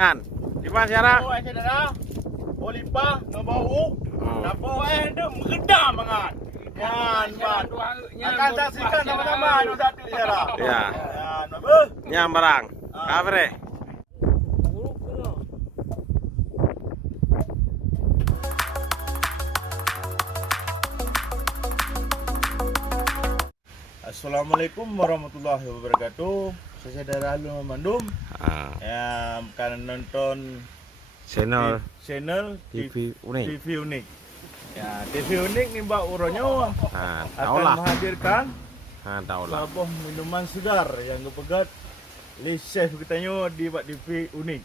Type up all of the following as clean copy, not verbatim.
Kan, di mana Syara? Oh, saya dah. Oh, limpah, ngebau. Dapur dia menggedam sangat. Yan, ban. Akan saksikan sama-sama yang satu Syara. Ya, Yan, apa? nyam barang. Kafre. Assalamualaikum warahmatullahi wabarakatuh. Saya dari Alun Bandung. Yang akan nonton Channel channel TV Unik. TV Unik. Ya, TV Unik ni Mbak Uronyo Tahu akan lah. menghadirkan Tahu lah. sebuah minuman segar yang kepegat oleh chef katanya di Mbak TV Unik.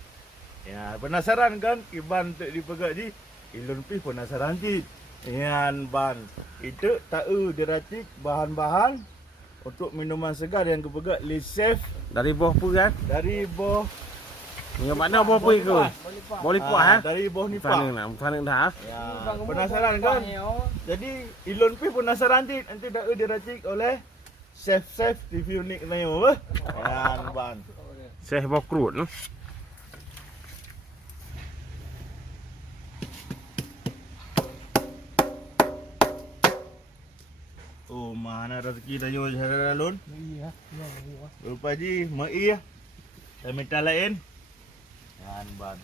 Ya, penasaran kan kiban untuk dipegat di ilun pi penasaran ti. Yan ban. Itu tahu diracik bahan-bahan untuk minuman segar yang kepegat oleh chef Dari bawah pun kan? dari boh Yang mana bawah pun ke? Boleh puas ha? dari boh Paning nipah. nak, paning dah. Ya, penasaran kan? Jadi ilun pi penasaran nanti dah diracik oleh chef-chef TV Unik katanya apa? Yan ban. Saya bawa kerut tu. Oh, mana rezeki tanya Syara Alun? Iya. Rupa ji, mai ya. Saya minta lain. Yan ban.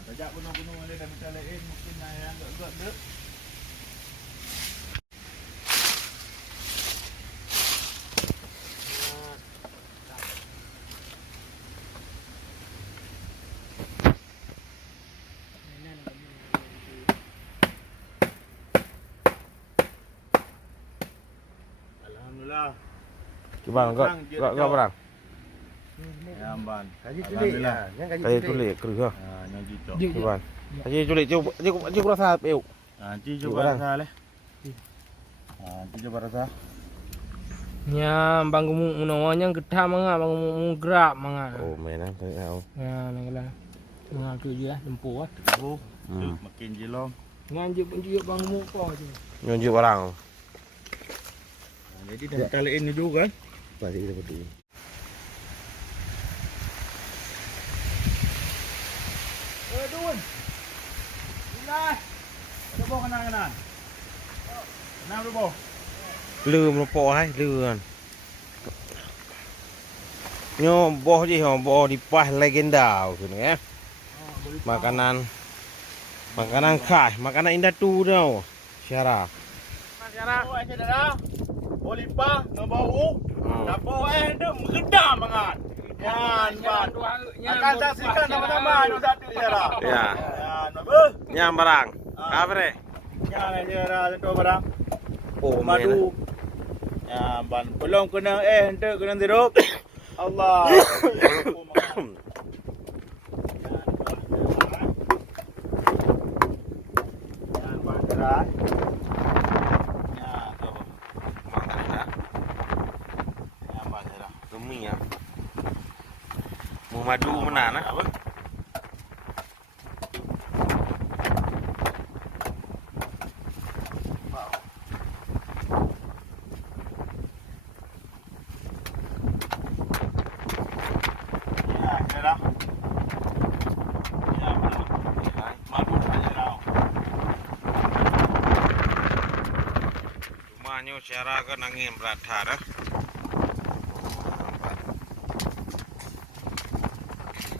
Tajak penuh-penuh ada dah minta lain mungkin yang agak-agak dek. Alhamdulillah. Cuba kau barang. Ya ban. Kaji tulik. Alhamdulillah. Yang kaji Saya tulis kerut ha. Yang gitu. Cuba. Saya tulis cuba rasa peu. Nanti Cuba coba barang. rasa leh. Nanti coba rasa. Nya bang gemuk menawanya getah manga bang gemuk gerak manga. Oh, main ah, tak tahu. Ya nanglah. Manga tu je lah jemput ah. Oh, Hmm. makin jilong. Nganjuk pun juga bang gemuk kau je. Nyunjuk barang. Jadi dah kali ini juga kan. Balik seperti ini. Dun. Nah. Ada bawa kenang-kenang. Kenang ada bawa. ลืมแล้วปอให้ลืมกันโยบอที่หอบอdi pas legenda tu ni makanan khas makanan indah tu tau Syara Syara Oh, saya dah. Oh, limpah, ngebau. Dapur dia menggedam sangat. Yan, ban. Akan saksikan sama-sama yang satu Syara. ya Yan, apa? nyam barang kafre Yan, Syara tentu barang. oh Madu. Ya, ban. Belum kena hendak kena tirup. Allah. Yan, ban gerak. Ya, tu. makanan Yan, ban gerak. demi ya mau madu menan ah Apa? Ya, gerak. Ya, benar. Madu saja dah. rumahnya Syara ke nangin berata dah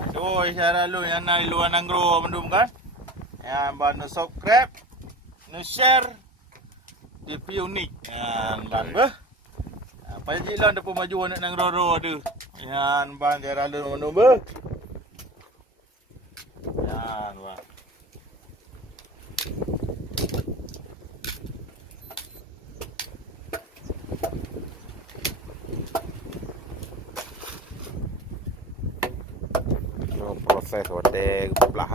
Aduh, Syara lu yang nak luar nanggro mendum kan? Yang ban nu subscribe, nu share TV Unik. Yang ban beh. Apa je lah depa maju nak nanggro tu. Yang ban Syara lu mendum beh. Yang ban. no proses wate belah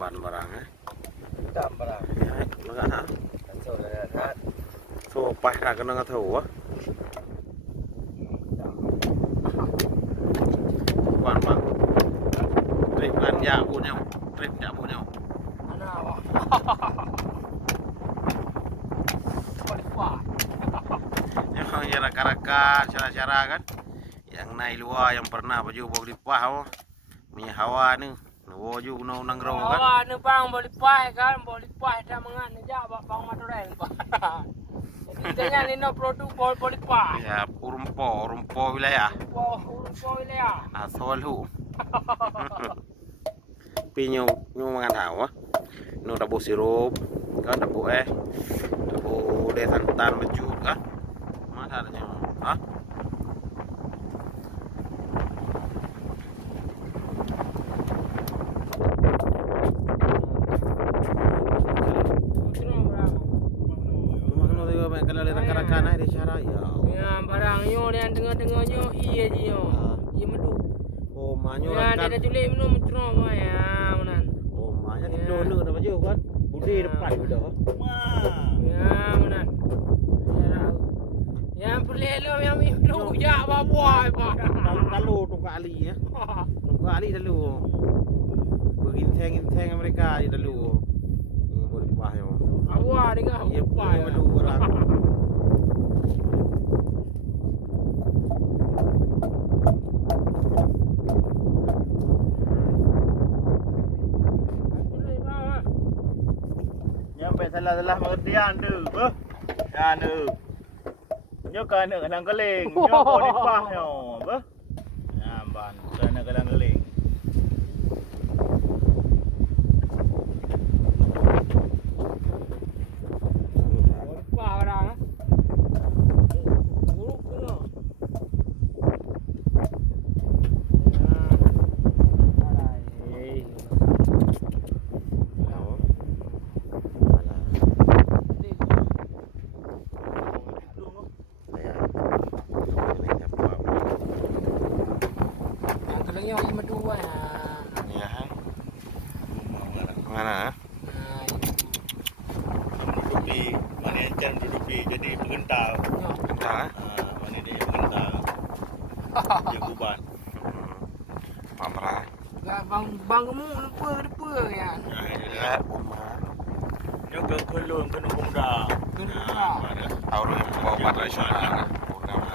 ban barang Tak barang. ya lega ha Kacau dah dah. so pas ra kena ngatahu ah quan bang trip kan ya punya trip ya punya Ana awak. Qualify. yang raka-raka cara-cara kan ya Yang naik luar yang pernah baju bawa di pah oh. Minyak hawa ni. Waju guna unang raw kan. Hawa ni bang boleh pai kan, boleh pai dah mengan aja bang Madura ni bang. Kita ni no produk boleh pai. Ya, urumpo wilayah. Urumpo wilayah. Asal hu. Pinyo mangan hawa. No dabu sirup, kan dabu de santan baju ah. Masa adanya. Ah. Kalau lihat rakan-rakan di syara ya. Ya barang yo yang tengah-tengah yo iya je yo. Iya medu. Oh, manyo Ya rakan. dia culik minum mencrom ya menan. Oh, maknya di dono dah baju kan. Budi depan dah. Ya menan. Ya. Yang pelelo yang minum ya bawa apa. Lalu tunggu Ali ya. Tunggu Ali dulu. Beginteng mereka dulu. Ini boleh pah yo. Awak dengan Iya, apa ya? dulu orang. Nyampe salah mengertian tu. Ya tu. Nyo kana kadang keling, nyo kau dipah nyo. Apa? Ya ban, kana kadang keling. Apa barang? Buruk tu. Kelengnya lagi medu ya. Ya. Mana? Duduki, mana yang can duduki jadi pengental. Entah. Mana dia pengental. Dia kuban. Pamrah. Bang kamu lupa ya. Ya, Umar. Nyo ke kulun ke nunggu muda. Orang yang bawa obat tradisional.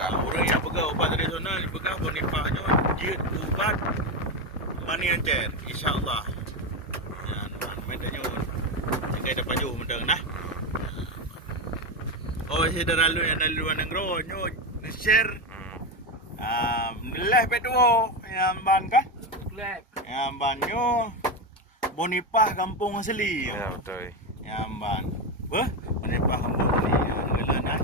Orang yang pegang ubat tradisional pegang bonifahnya jid ubat mana yang cer insyaallah. Ya, mentanya tinggal dapat jauh mentang nah. Oh, saudara lu yang dari luar negeri nyo share. Leh betuo yang ban kah? Lek. Yang ban nyo bonifah kampung asli. Ya, betul. Yang ban. Wah, bonifah kampung asli. Ngelanan.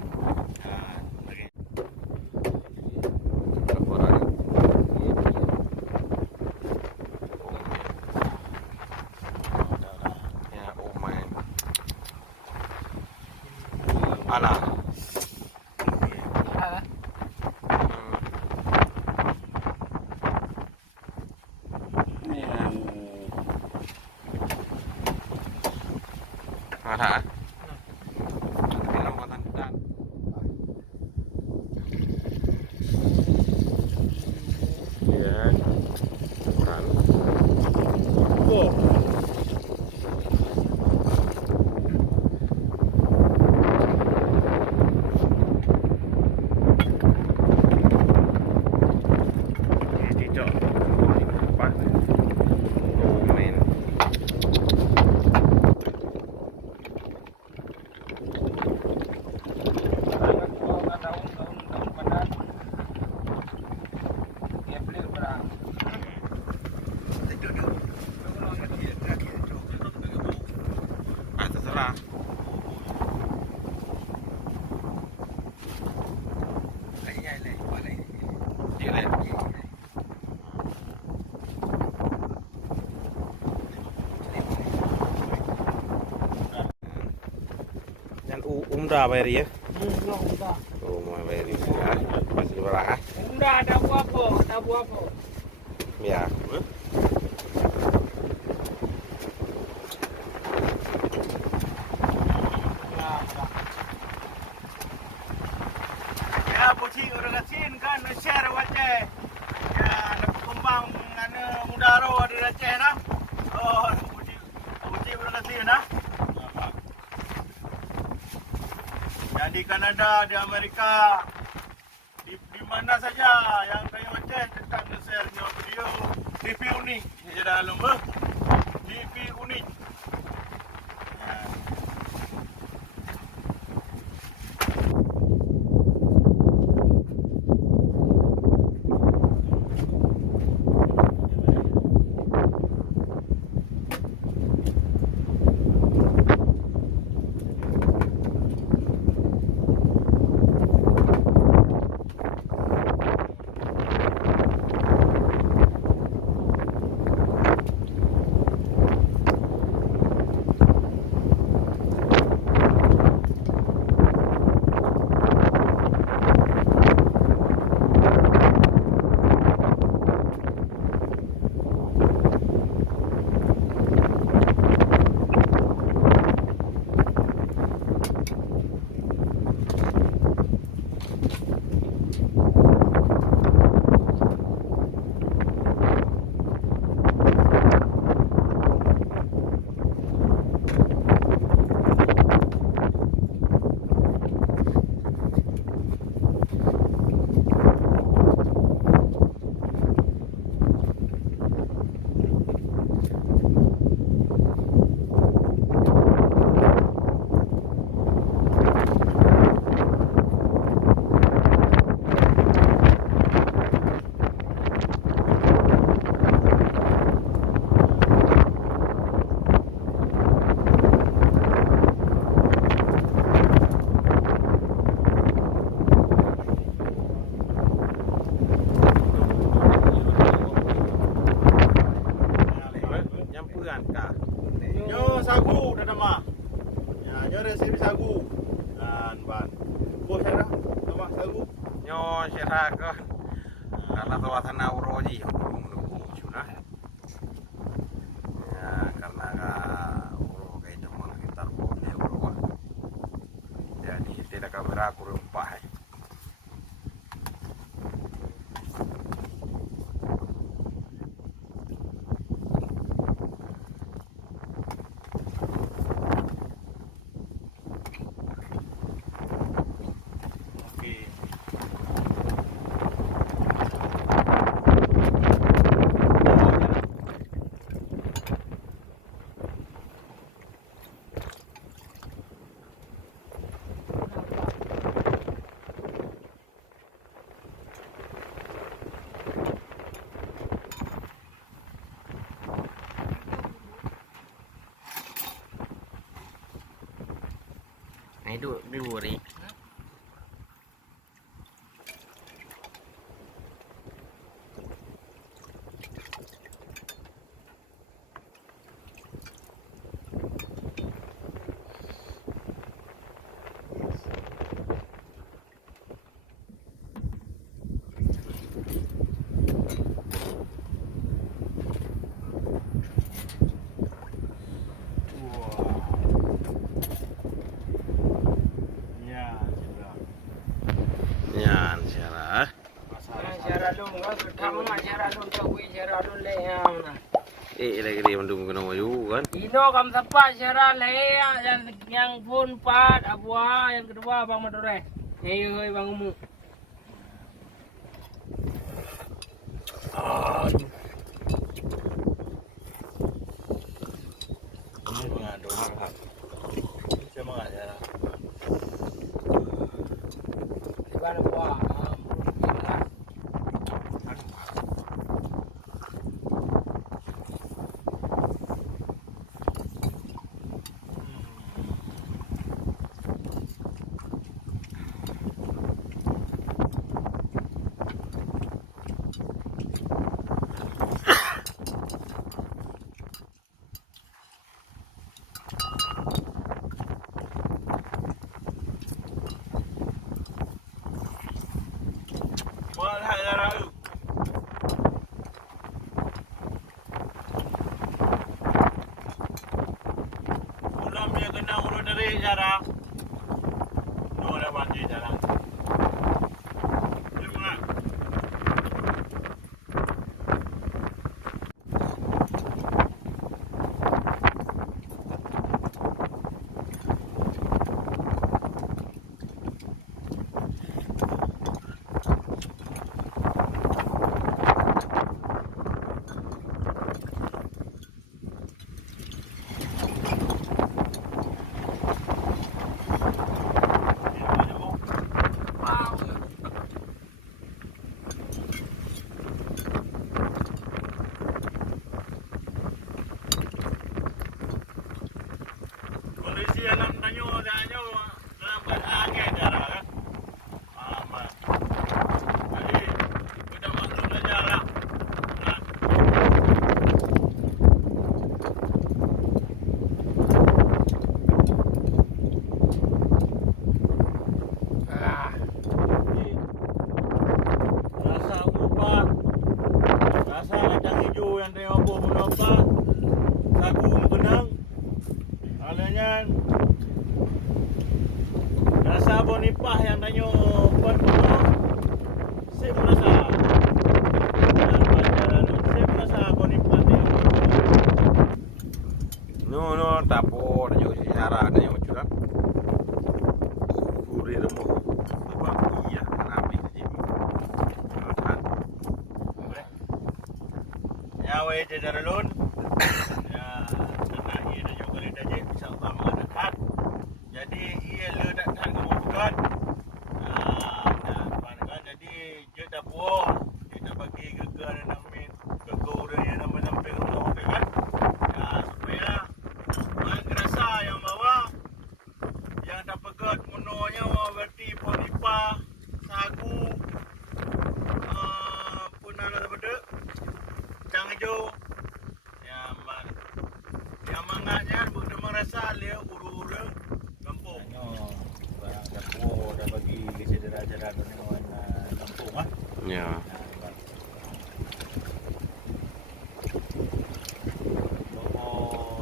Ya, Umar. Alah. Ada. Bilang matan dan. Ya. Kurang. Oh. Cicok. Apa? Komen. Ah, terserah. Dia dan umrah bayar ya. Oh, mau bayar ya. Masih berapa? Enggak ada apa-apa, ada apa-apa. Ya. Ya, puci orang asin kan share wajah. Ya, nak kembang ngana mudaro ada Aceh nah. Oh, puci orang asin nah. Yang di Kanada, di Amerika, di mana saja yang kayu unik. Sejarah lomba. TV unik. Yo sagu dah nama. Ya, yo resep sagu. Dan ban. Bos ada nama sagu. Nyo syarakan karena tawatan auroji menunggu cuna. Ya karena uro kayak teman kita boleh uro. Jadi tidak kamera aku rempah. Itu dulu nih. Yan syarah. Syarah lu enggak ketemu syarah lu cakui syarah lu lehang nah. Lagi dia mendung kena maju kan. Ino kam sapa syarah lehang yang pun pat abua yang kedua Bang Madure. Hei Bang Umu. Ini mengandung hak. Saya mengajar. Di mana buah? Boleh darah lu. Ulam yang kena urut dari darah. Boleh bantu darah. Terima. yang tengok buah menapa, sagu mengenang. Alanya rasa bonipah yang tanya buat buah, saya merasa. Saya merasa bonipah dia. No, tapo na yung siyara na yung juga. Uri mo. Apa iya nabi di sini. Ya, weh jajaralun. Ya, karena ia dah juga lihat je bisa utama dekat. Jadi ia le datang ke bukan. Kan jadi je dah puas. Dia dah bagi gegar dan ambil gegar dia nama nampil rumah kan. Ya, supaya rasa yang bawa yang dah pegat menunya berarti ponipa sagu punana benda cang hijau yang mangatnya begitu merasa dia uru-uru kampung barang dah puas dah bagi cedera-cedera dengan kampung ah. Ya.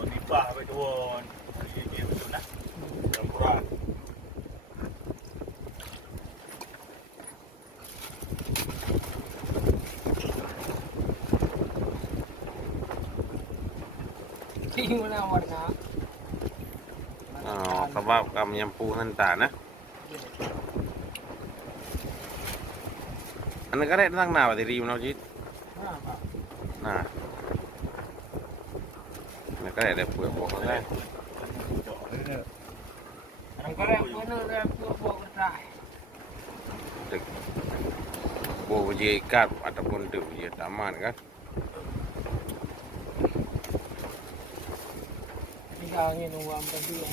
Nipah betul. Dia betul lah. Campuran. Tinggal mana warna. Sebab kami nyampu hentak nah. Anak karek tentang na tadi rim jit. Nah. Anak karek ada buah kan. Kalau benar dia buat bertai. Buah uji ikat ataupun tu uji taman kan. Tinggal ni nunggu ambil dia.